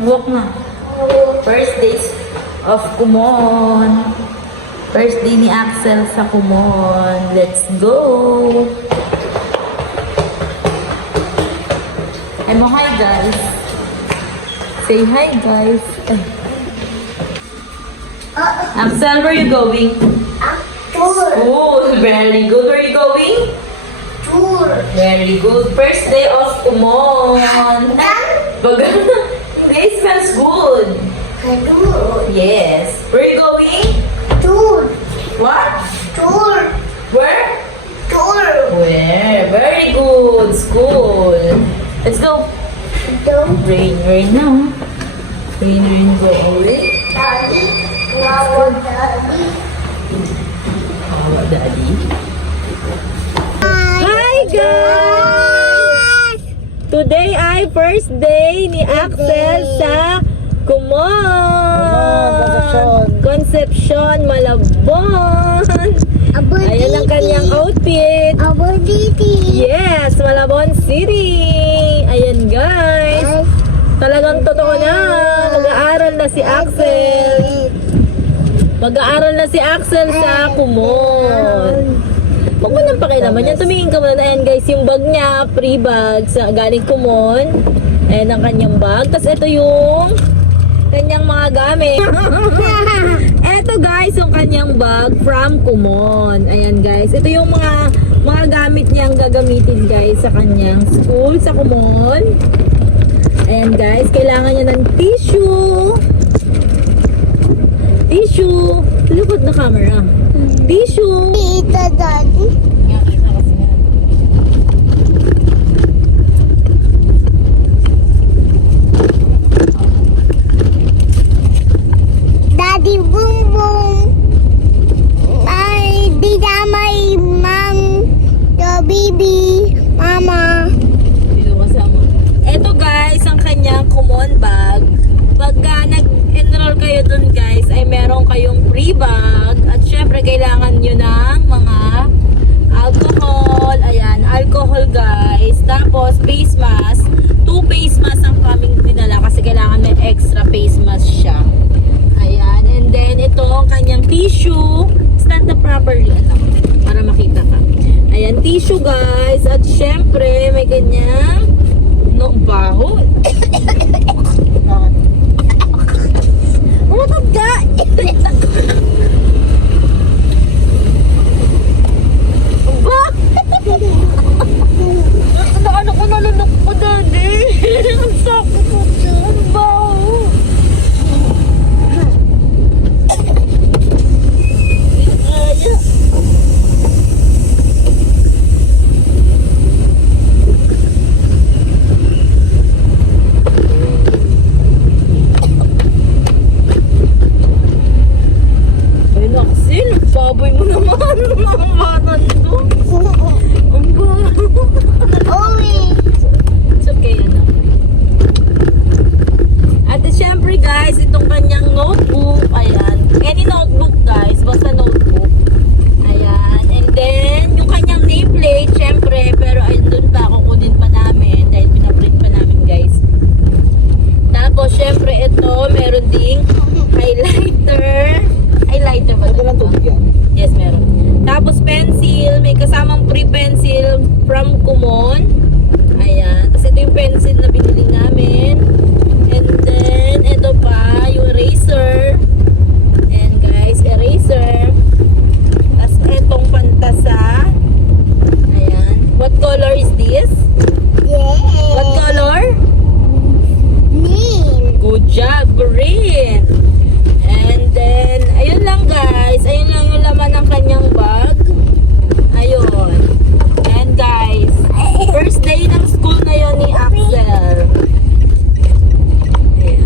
Walk na. First days of Kumon. First day ni Axel sa Kumon. Let's go! Hi guys. Say hi guys. Axel, where are you going? School. Very good. Where are you going? Very good. First day of Kumon. It smells good. Yes. Where are you going? What? Where? Where? Very good. School. Let's go. Rain now. Rain going. Daddy. Hi guys! Today ay first day ni Axel sa Kumon. Concepcion, Malabon. Ayan ang kanyang outfit. Yes, Malabon City. Ayan guys. Talagang totoo na. Mag-aaral na si Axel. Mag-aaral na si Axel sa Kumon. Huwag mo nang pakilaman yan. Tumingin ka muna na yan guys. Yung bag niya, free bag sa galing Kumon. Ayan ang kanyang bag. Tapos ito yung kanyang mga gamit. Ito guys, yung kanyang bag from Kumon. Ayan guys. Ito yung mga gamit niyang gagamitin guys sa kanyang school sa Kumon. Ayan guys, kailangan niya ng tissue. Tissue. Likod na camera. Tissue. Daddy Boom Boom. Ay, di damay Mom. The baby. Mama. Ito guys, ang kanyang Kumon bag. Pagka nag-enroll kayo dun guys, ay meron kayong free bag. At syempre, kailangan nyo ng mga alcohol. Ayan, alcohol guys. Tapos, face mask. 2 face mask ang kaming dinala kasi kailangan may extra face mask siya. Ayan, and then ito ang kanyang tissue. Stand up properly, anak, para makita ka. Ayan, tissue guys. At syempre, may kanyang baho. Umatag ka! Ba? Ano ko nalunok ko, daddy? Ang sakit ko siya. Ang baho. Baboy mo naman, mga bata nito. Ang baho. It's okay, ano. At syempre guys, itong kanyang notebook. Ayan. Any notebook guys, basta notebook. Ayan. And then, yung kanyang nameplate, syempre, pero ayun doon pa, kukunin pa namin. Dahil pinaprint pa namin guys. Tapos syempre, ito, meron ding highlighter. Highlighter ba ito? Yes, meron. Tapos pencil, may kasamang free pencil from Kumon. Ayan. Tapos ito yung pencil na binili namin. And then, ito pa, yung eraser. And guys, eraser. Tapos itong pantasa. Ayan. What color is this? What color? Good job, green. And then, ayun lang guys. Ayun lang yung laman ng kanyang bag. Ayun. And guys, first day ng school ngayon ni Axel. Ayan.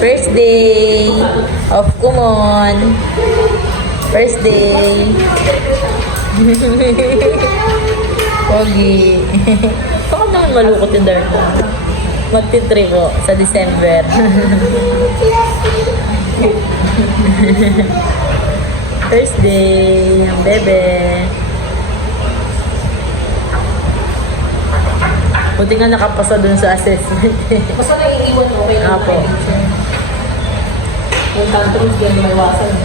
First day of Kumon. First day. Pogi. Bakit naman malukot yung Darko? Magti-trip po sa December. First day ng bebe. Buti nga nakapasa dun sa assessment. Basta naiiwan okay lang Apo. Yung tantrums din maiwasan.